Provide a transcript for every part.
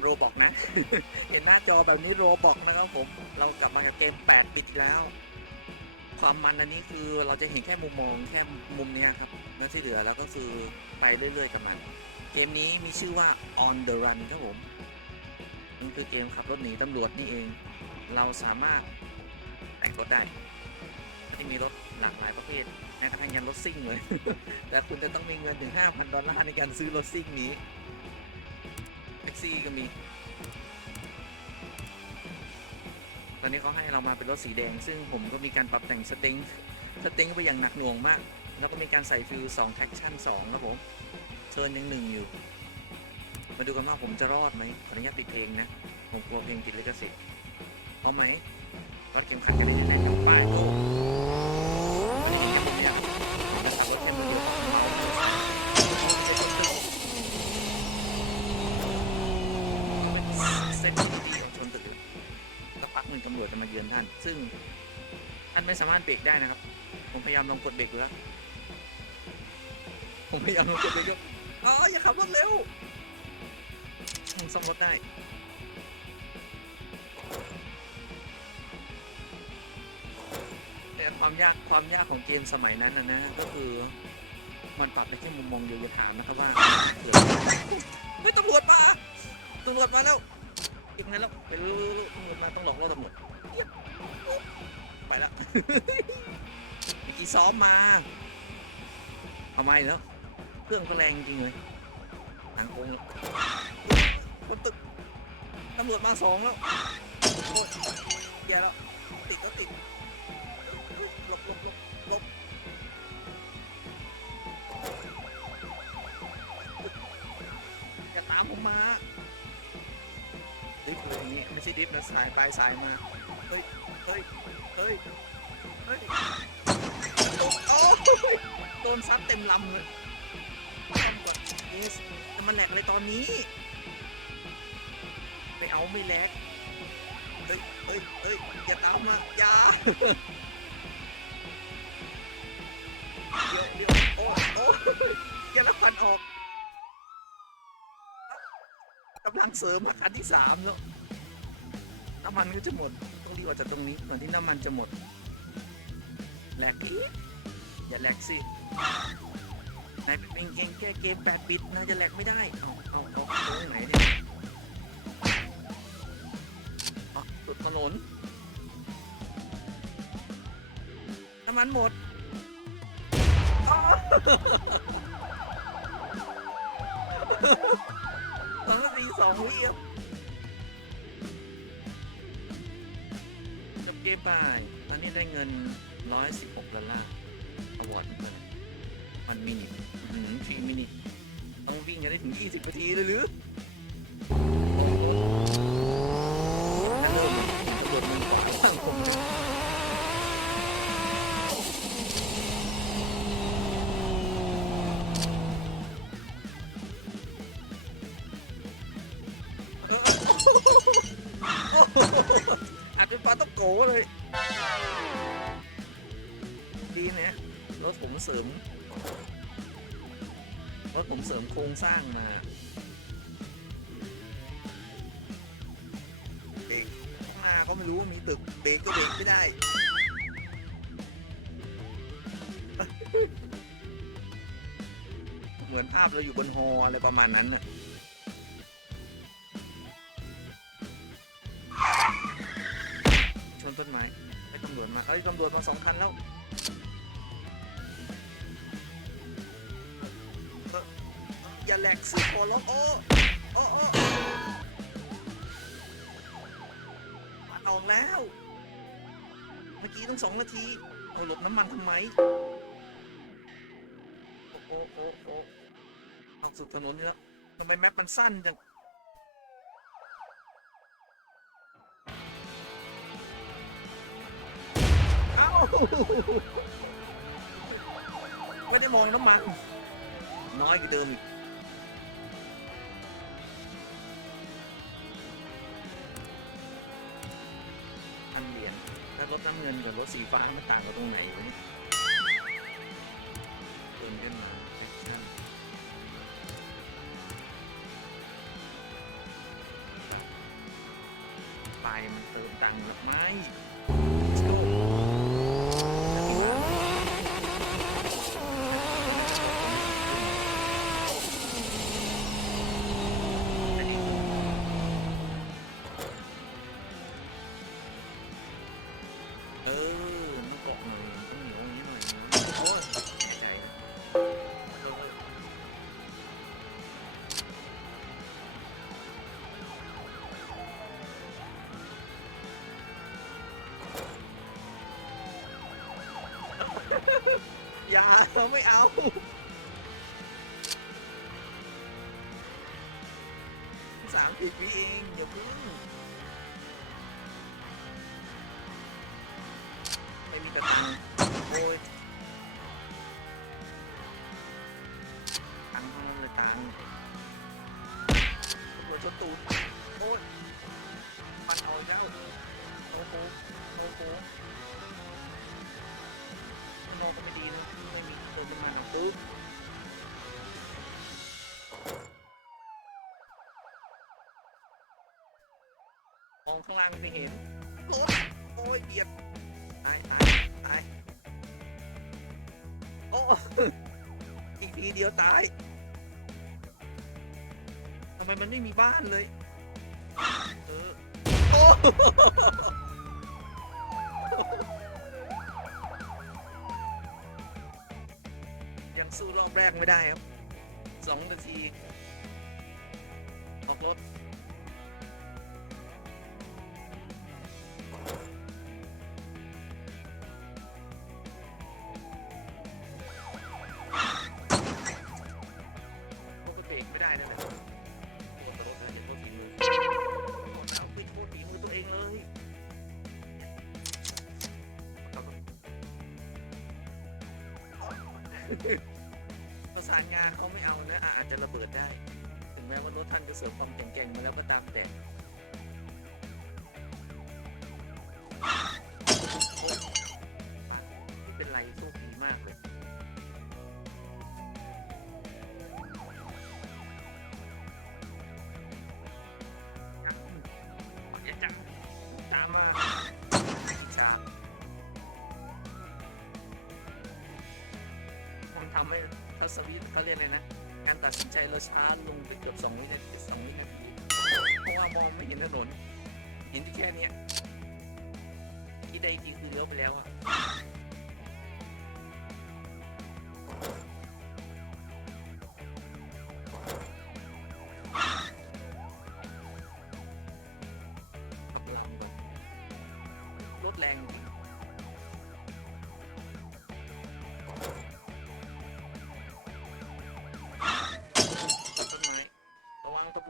โรบอกนะ เห็นหน้าจอแบบนี้โรบอกนะครับผม เรากลับมากับเกม8บิตอีกแล้ว ความมันอันนี้คือเราจะเห็นแค่มุมมองแค่มุมเนี้ยครับแล้วที่เหลือแล้วก็คือไปเรื่อยๆกับมัน เกมนี้มีชื่อว่า On the Run ครับผมมันคือเกมขับรถหนีตำรวจนี่เอง เราสามารถแต่งรถได้ที่มีรถหลากหลายประเภทแม้กระทั่งยันรถซิ่งเลย แต่คุณจะต้องมีเงินถึง 5,000 ดอลลาร์ในการซื้อรถซิ่งนี้ ซี่ก็มี ตอนนี้เขาให้เรามาเป็นรถสีแดง ซึ่งผมก็มีการปรับแต่งสเต็งสเต็งไปอย่างหนักหน่วงมาก แล้วก็มีการใส่ฟิล2 t ท็กชั่น2ครับผมเทิร์นยังหนึ่งอยู่ มาดูกันว่าผมจะรอดไหมขออนุญาตปิดเพลงนะ ผมกลัวเพลงติดลิขสิทธิ์พร้อมไหมรถเข็มขัดกันได้ยังไงป้ายโก้ ซึ่งท่านไม่สามารถเบรกได้นะครับ ผมพยายามลองกดเบรกดูแล้วผมพยายามลองกดเบรกยกอ๋ออย่าขับรถเร็วผมซ่อมรถได้แต่ความยากความยากของเกมสมัยนั้นนะนะก็คือมันปรับได้แค่มุมมองเดียวอย่าถามนะครับว่าเกิดเฮ้ยตำรวจมาตำรวจมาแล้วยังไงแล้วไปรู้ตำรวจมาต้องหลอกล่อตำรวจ ไปแล้วเมื่อกี้ซ้อมมาเอาไม่แล้ว เครื่องก็แรงจริงเลยทางโค้งแล้วคนตึกตำรวจมาสองแล้วโอ้ยแย่แล้ว ติดก็ติดหลบหลบหลบหลบอย่าตามผมมา ดิฟอย่างนี้ไม่ใช่ดิฟนะสายไปสายมาเฮ้ยเฮ้ยเฮ้ยเฮ้ยโอ้ยโดนซัดเต็มลำเลยทำก่อนเยสแต่มันแหลกอะไรตอนนี้ ไปเอาไม่แหลกเฮ้ยเฮ้ยเฮ้ยอย่าตามมาอย่า ลังเสริมมาคันที่สามแล้วน้ำมันก็จะหมดต้องรีบออกจากตรงนี้ก่อนที่น้ำมันจะหมดแหลกอีกอย่าแหลกสินายเป็นเก่งแค่เกม8บิตนายจะแหลกไม่ได้เอาเอาเอาตรงไหนเนี่ยเอสุดถนนน้ำมันหมดสอ งนาทีสองวิครับจบเกมไปตอนนี้ได้เงิน 116ดอลลาร์อวอร์ดมันมันมินิฟรีมินิต้องวิ่งกันได้ถึง 20นาทีเลยหรือ รถผมเสริมรถผมเสริมโครงสร้างมาเบรกข้างหน้าเขาไม่รู้ว่ามีตึกเบรกก็เบรกไม่ได้เหมือนภาพเราอยู่บนฮออะไรประมาณนั้นน่ะชนต้นไม้ไอ้ตำรวจมาเอ้ตำรวจมาสองคันแล้ว อย่าแหลกสิขอร้องโอ้โอ้โอ้ปัดออกแล้ว เมื่อกี้ต้องสองนาที เอาหลบน้ำมันทำไม โอ้โอ้โอ้โอ้เอาสุดถนนนี่แล้วทำไมแมปมันสั้นจังเอ้าไม่ได้มองน้ำมัน น้อยกว่าเดิมอีก เงินกับรถสีฟ้ามันต่างกันตรงไหนวะเนี่ยเปมันเติมตังค์หรือไม่ อย่าไม่เอา สามสิบวิเองอย่าพิ่งไม่มีกระตังค์โอ้ยตังค์ทั้งนั้นเลยตังค์ตำรวจชนตูดโอ้ยมันเอาอีกแล้วโอ้โหโอ้โหมองก็ไม่ดี ตัวมันมาปุ๊บมองข้างล่างไม่เห็นโอ๊ยโอ้ยเบียดตายตายตายโอ้อีกทีเดียวตายทำไมมันไม่มีบ้านเลยเออโอ้ สู้รอบแรกไม่ได้ครับสองนาทีออกรถ เสริมความแข็งแกร่งมาแล้วก็ตามแต่โอ๊ยไม่เป็นไรโชคดีมากเลยอย่าจับตามมาช้ามันทำให้ทัศวิทเขาเรียกเลยนะ การตัดสินใจเราช้าลงไปเกือบสองวินาทีสองวินาทีเพราะว่ามองไม่เห็นถนน เห็นที่แค่เนี้ยที่ใดทีคือเลี้ยวไปแล้วอะลำแรถแรงจริง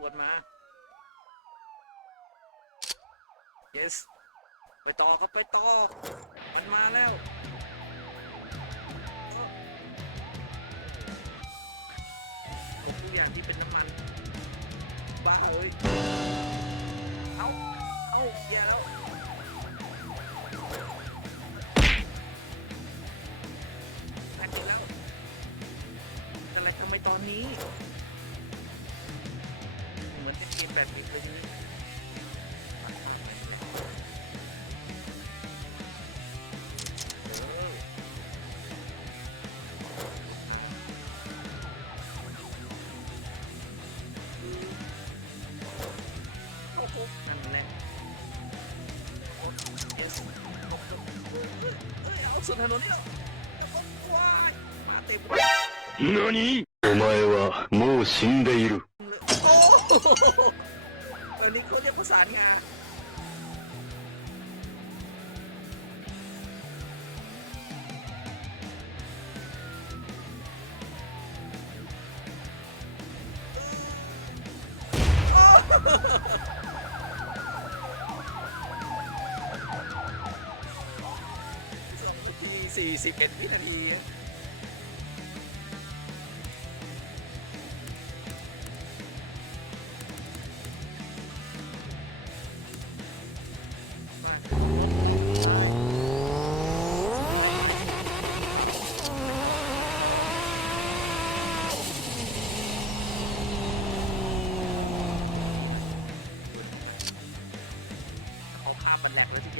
วังตำรวจมา yes ไปต่อครับไปต่อ มันมาแล้วเออหมทุกอย่างที่เป็นน้ำมัน บ้าเฮ้ย เอาเอาแย่แล้วทันทีแล้ว อะไรทำไมตอนนี้ แบบนี้เลยนะเออโอ้โหนั่นแหละ yes เอ้ยเอาสุดถนนนี่แล้วแล้วก็ว้ายมาเต็มเลย 何お前はもう死んでいる。 โอ้โหอันนี้เขาเรียกประสานงานสองนาทีสี่สิบเอ็ดวินาที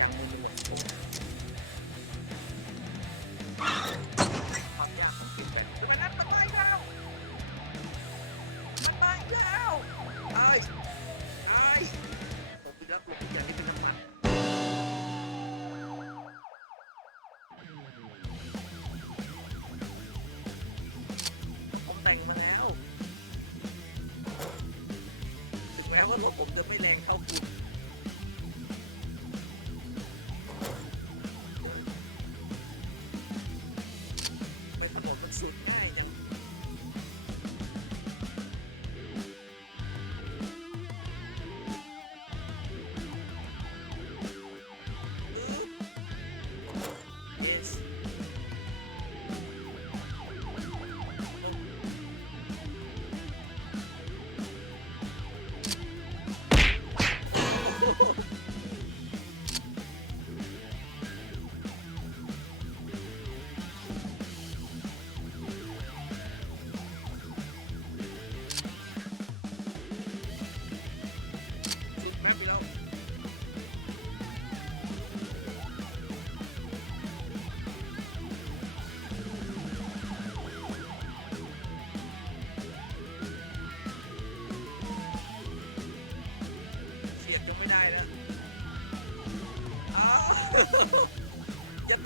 ่างมุมหลความยากของเกมแบบนี้มันนั่แล้วมันตาแล้วตายตายผมจะรับหกย่งที่เป็นน้ำมันผมแต่งมาแล้ว ถึงแม้ว่ารถผมจะไม่แรงเท่าคุณ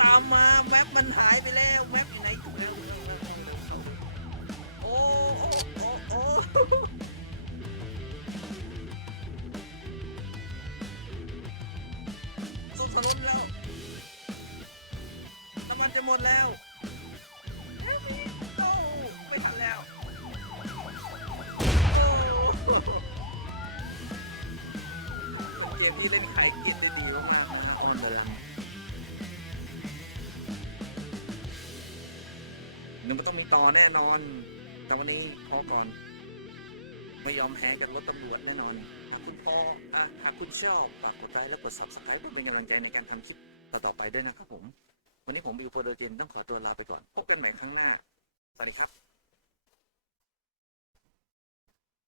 ตามมาแมปมันหายไปแล้วแมปอยู่ ต่อแน่นอน แต่วันนี้พอก่อน ไม่ยอมแพ้กับรถตำรวจแน่นอนหากคุณพออะหากคุณชอบฝากกดไลค์และกด subscribe เพื่อเป็นกำลังใจในการทำคลิปต่อๆไปด้วยนะครับผม วันนี้ผมอิวโฟโดเจนต้องขอตัวลาไปก่อน พบกันใหม่ครั้งหน้า สวัสดีครับ